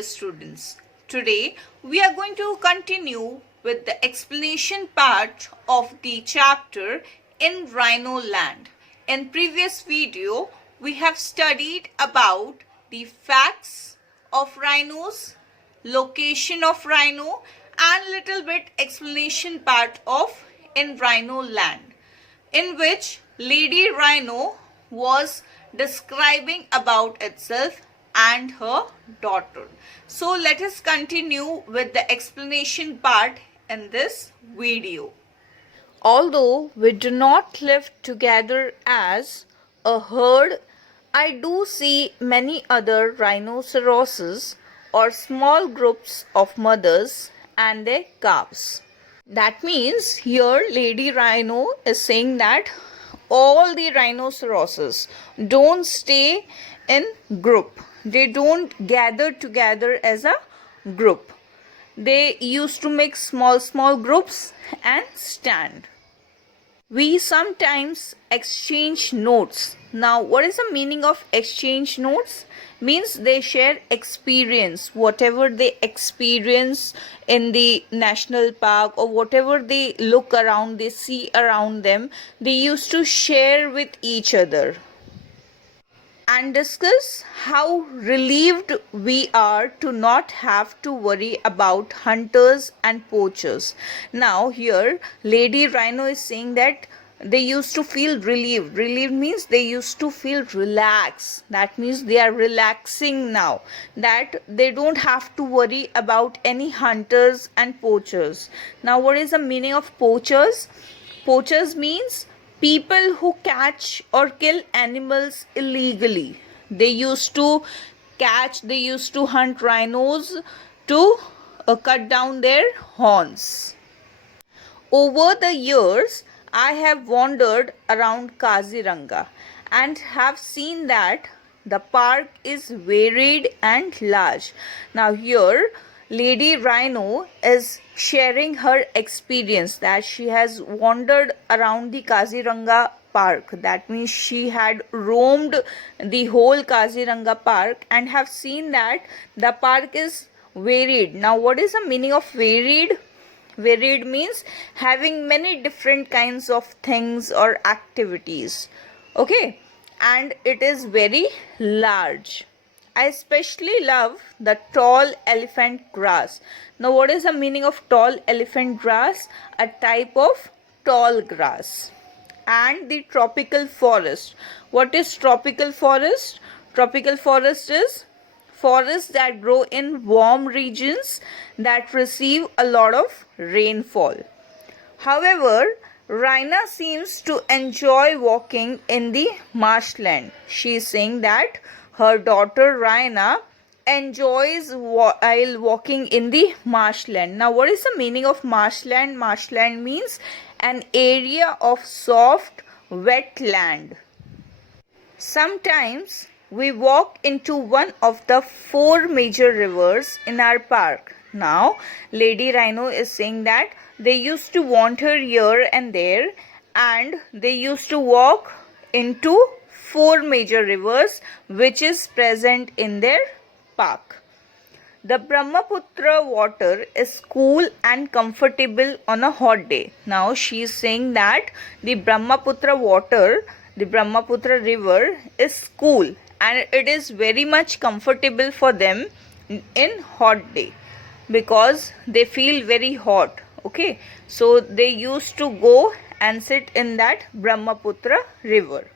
dear students. Today we are going to continue with the explanation part of the chapter in Rhino land. In previous video we have studied about the facts of rhinos, location of rhino and little bit explanation part of in Rhino land, in which Lady Rhino was describing about itself and her daughter. So let us continue with the explanation part in this video. Although we do not live together as a herd, I do see many other rhinoceroses or small groups of mothers and their calves. That means here Lady Rhino is saying that all the rhinoceroses don't stay in group. They don't gather together as a group. They used to make small groups and stand. We sometimes exchange notes. Now, what is the meaning of exchange notes? Means they share experience, whatever they experience in the national park or whatever they look around, they see around them, they used to share with each other and discuss how relieved we are to not have to worry about hunters and poachers. Now here Lady Rhino is saying that they used to feel relieved. Relieved means they used to feel relaxed. That means they are relaxing now, that they don't have to worry about any hunters and poachers. Now what is the meaning of poachers? Poachers means people who catch or kill animals illegally. They used to catch, they used to hunt rhinos to cut down their horns. Over the years, I have wandered around Kaziranga and have seen that the park is varied and large. Now here Lady Rhino is sharing her experience that she has wandered around the Kaziranga park. That means she had roamed the whole Kaziranga park and have seen that the park is varied. Now what is the meaning of varied? Varied means having many different kinds of things or activities. Okay, and it is very large. I especially love the tall elephant grass. Now what is the meaning of tall elephant grass? A type of tall grass. And the tropical forest. What is tropical forest? Tropical forest is forests that grow in warm regions that receive a lot of rainfall. However, Rhina seems to enjoy walking in the marshland. She is saying that her daughter Rhina enjoys while walking in the marshland. Now what is the meaning of marshland? Marshland means an area of soft, wet land. Sometimes we walk into one of the 4 major rivers in our park. Now, Lady Rhino is saying that they used to wander here and there and they used to walk into 4 major rivers which is present in their park. The Brahmaputra water is cool and comfortable on a hot day. Now, she is saying that the Brahmaputra water, the Brahmaputra river is cool and it is very much comfortable for them in hot day because they feel very hot. Okay, so they used to go and sit in that Brahmaputra river.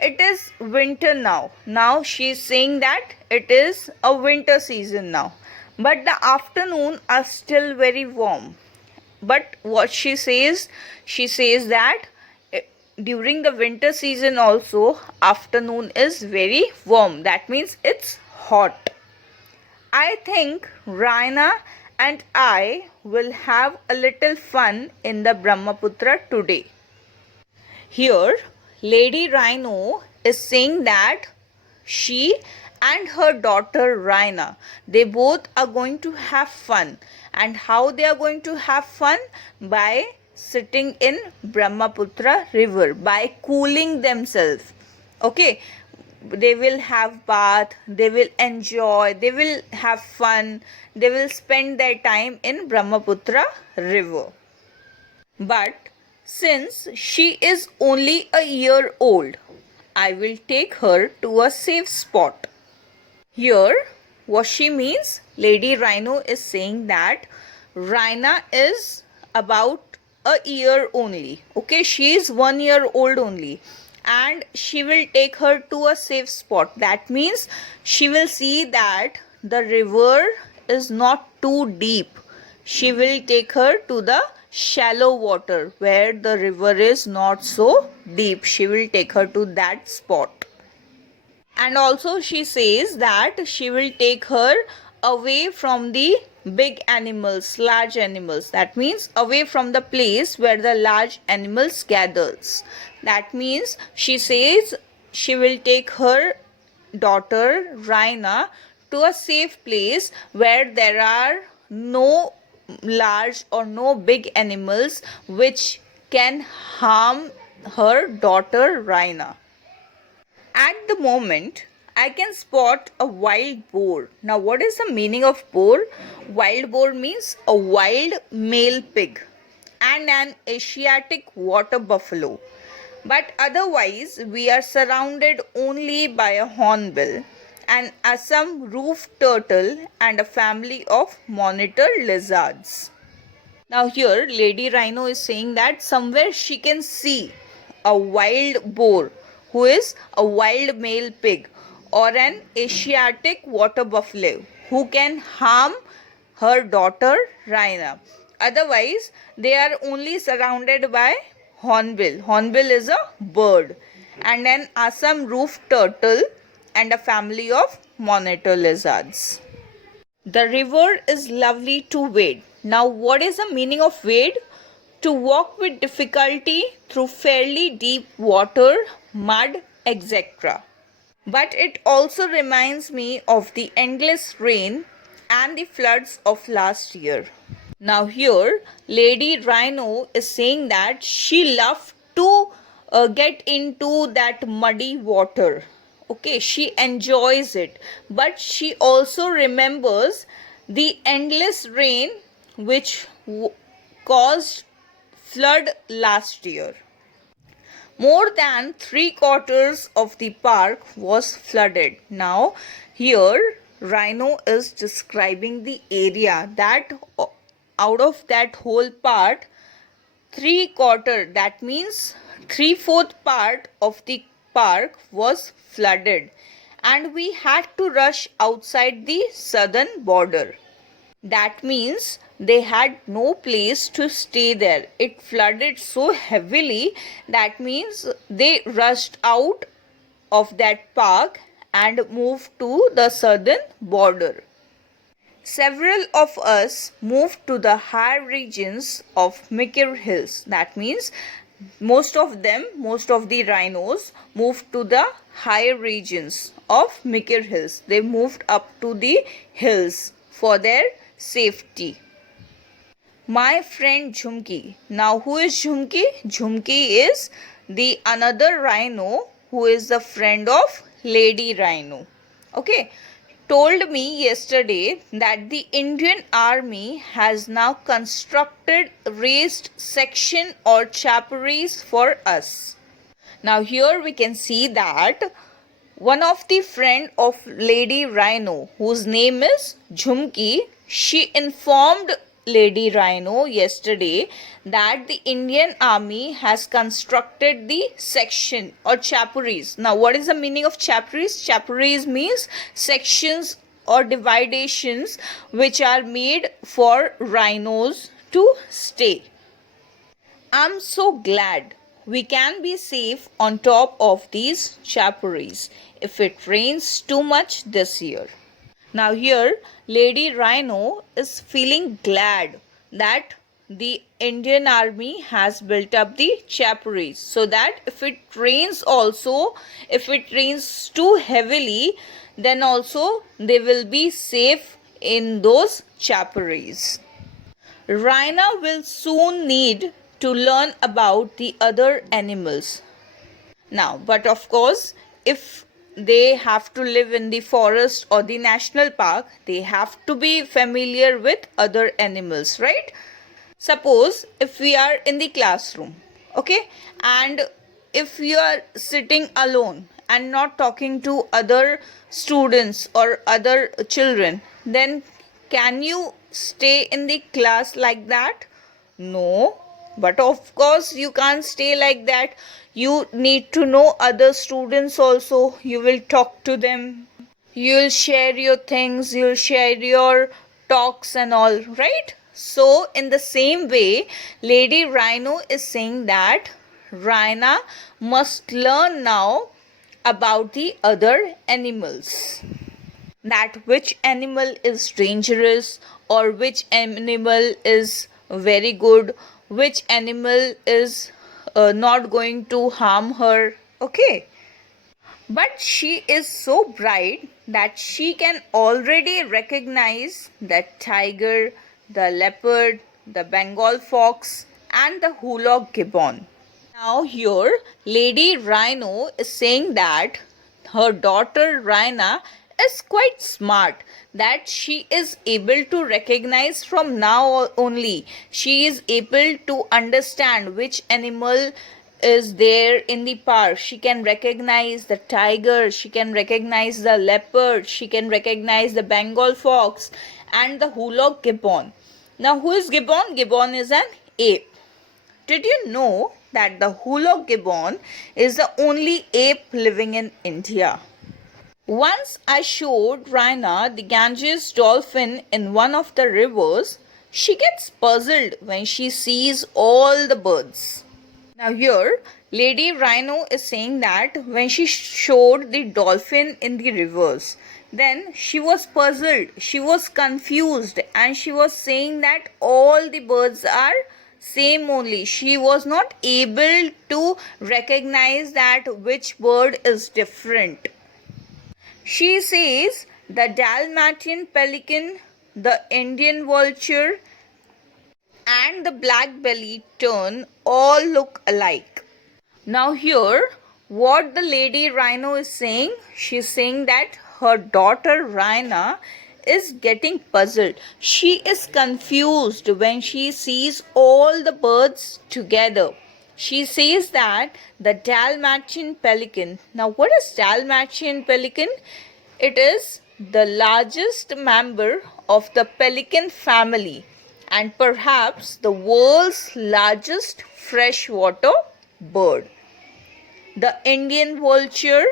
It is winter now. Now she is saying that it is a winter season now, but the afternoon are still very warm. But what she says that during the winter season also afternoon is very warm. That means it's hot. I think Rhina and I will have a little fun in the Brahmaputra today. Here Lady Rhino is saying that she and her daughter Rhina, they both are going to have fun. And how they are going to have fun? By sitting in Brahmaputra river, by cooling themselves. Okay, they will have bath, they will enjoy, they will have fun, they will spend their time in Brahmaputra river. But since she is only a year old, I will take her to a safe spot. Here, what she means, Lady Rhino is saying that Rhina is about a year only. Okay, she is 1 year old only. And she will take her to a safe spot. That means she will see that the river is not too deep. She will take her to the shallow water where the river is not so deep. She will take her to that spot. And also she says that she will take her away from the big animals, large animals. That means away from the place where the large animals gathers. That means she says she will take her daughter Rhina to a safe place where there are no large or no big animals which can harm her daughter Rhina. At the moment, I can spot a wild boar. Now, what is the meaning of boar? Wild boar means a wild male pig and an Asiatic water buffalo. But otherwise, we are surrounded only by a hornbill, an Assam roof turtle, and a family of monitor lizards. Now, here, Lady Rhino is saying that somewhere she can see a wild boar who is a wild male pig or an Asiatic water buffalo who can harm her daughter Rhina. Otherwise, they are only surrounded by hornbill. Hornbill is a bird, and an Assam roof turtle and a family of monitor lizards. The river is lovely to wade. Now, what is the meaning of wade? To walk with difficulty through fairly deep water, mud, etc. But it also reminds me of the endless rain and the floods of last year. Now, here, Lady Rhino is saying that she loved to get into that muddy water. Okay, she enjoys it, but she also remembers the endless rain which caused flood last year. More than 3/4 of the park was flooded. Now, here Rhino is describing the area that out of that whole part, 3/4, that means 3/4 part of the park was flooded, and we had to rush outside the southern border. That means they had no place to stay there. It flooded so heavily, that means they rushed out of that park and moved to the southern border. Several of us moved to the higher regions of Mikir Hills. That means most of the rhinos moved to the higher regions of Mikir Hills. They moved up to the hills for their safety. My friend Jhumki. Now, who is Jhumki? Jhumki is the another rhino who is the friend of Lady Rhino. Okay, told me yesterday that the Indian Army has now constructed raised section or chapparees for us. Now, here we can see that one of the friend of Lady Rhino, whose name is Jhumki, she informed Lady Rhino yesterday that the Indian Army has constructed the section or chapparees. Now, what is the meaning of chapparees? Chapparees means sections or dividations which are made for rhinos to stay. I'm so glad we can be safe on top of these chapparees if it rains too much this year. Now, here Lady Rhino is feeling glad that the Indian Army has built up the chapparees so that if it rains also, if it rains too heavily, then also they will be safe in those chapparees. Rhino will soon need to learn about the other animals. Now, but of course, if they have to live in the forest or the national park, they have to be familiar with other animals, right? Suppose if we are in the classroom, okay, and if you are sitting alone and not talking to other students or other children, then can you stay in the class like that? No, but of course you can't stay like that. You need to know other students also. You will talk to them. You'll share your things, you'll share your talks and all, right? So, in the same way, Lady Rhino is saying that Rhina must learn now about the other animals, that which animal is dangerous or which animal is very good, which animal is not going to harm her, okay? But she is so bright that she can already recognize the tiger, the leopard, the Bengal fox, and the Hulok gibbon. Now, here, Lady Rhino is saying that her daughter Rhina is quite smart, that she is able to recognize from now only. She is able to understand which animal is there in the park. She can recognize the tiger, she can recognize the leopard, she can recognize the Bengal fox and the Hulok gibbon. Now, who is gibbon? Gibbon is an ape. Did you know that the Hulok gibbon is the only ape living in India? Once I showed Raina the Ganges dolphin in one of the rivers. She gets puzzled when she sees all the birds. Now, here, Lady Rhino is saying that when she showed the dolphin in the rivers, then she was puzzled, she was confused, and she was saying that all the birds are same only. She was not able to recognize that which bird is different. She says the Dalmatian pelican, the Indian vulture, and the black-bellied tern all look alike. Now here, what the Lady Rhino is saying, she's saying that her daughter Rhina is getting puzzled. She is confused when she sees all the birds together. She says that the Dalmatian pelican. Now, what is Dalmatian pelican? It is the largest member of the pelican family and perhaps the world's largest freshwater bird. The Indian vulture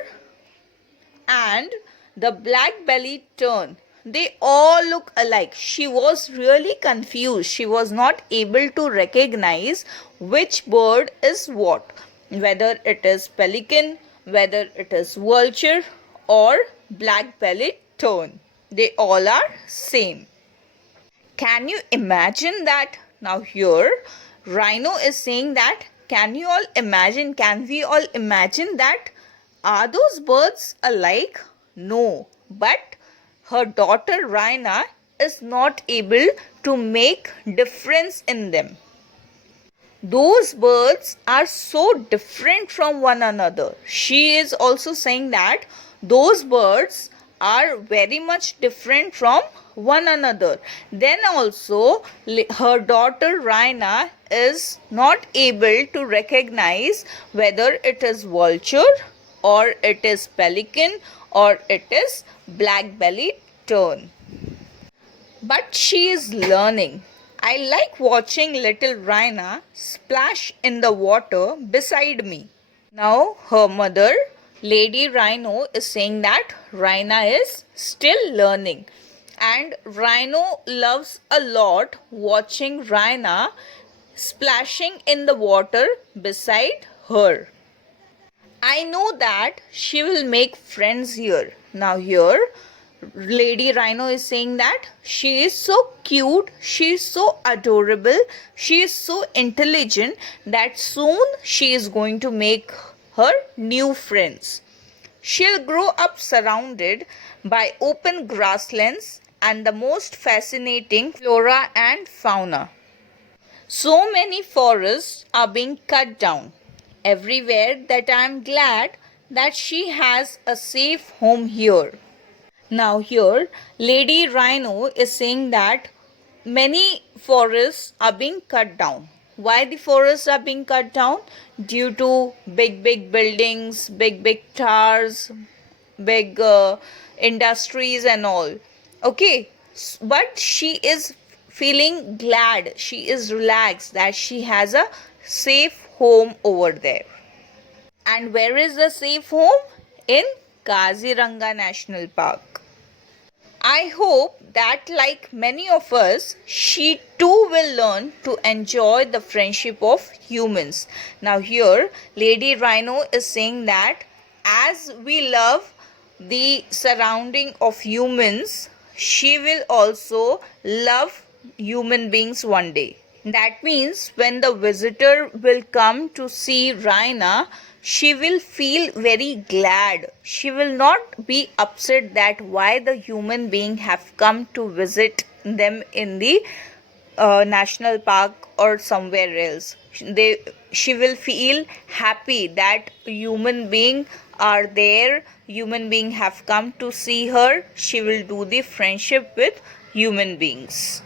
and the black-bellied tern, they all look alike. She was really confused. She was not able to recognize which bird is what, whether it is pelican, whether it is vulture or black-bellied tern. They all are same. Can you imagine that? Now here, Rhino is saying that, can we all imagine that? Are those birds alike? No, but her daughter Rhina is not able to make difference in them. Those birds are so different from one another. She is also saying that those birds are very much different from one another. Then also her daughter Rhina is not able to recognize whether it is vulture or it is pelican or it is black-bellied tern. But she is learning. I like watching little Rhina splash in the water beside me. Now her mother, Lady Rhino, is saying that Rhina is still learning. And Rhino loves a lot watching Rhina splashing in the water beside her. I know that she will make friends here. Now here, Lady Rhino is saying that she is so cute, she is so adorable, she is so intelligent that soon she is going to make her new friends. She'll grow up surrounded by open grasslands and the most fascinating flora and fauna. So many forests are being cut down. Everywhere that I am glad that she has a safe home here. Now, here, Lady Rhino is saying that many forests are being cut down. Why the forests are being cut down? Due to big buildings, big towers, big industries, and all. Okay, but she is feeling glad, she is relaxed that she has a safe home over there. And where is the safe home? In Kaziranga National Park. I hope that, like many of us, she too will learn to enjoy the friendship of humans. Now, here, Lady Rhino is saying that as we love the surrounding of humans, she will also love human beings one day. That means when the visitor will come to see Raina, she will feel very glad. She will not be upset that why the human being have come to visit them in the national park or somewhere else. She will feel happy that human being are there, human being have come to see her. She will do the friendship with human beings.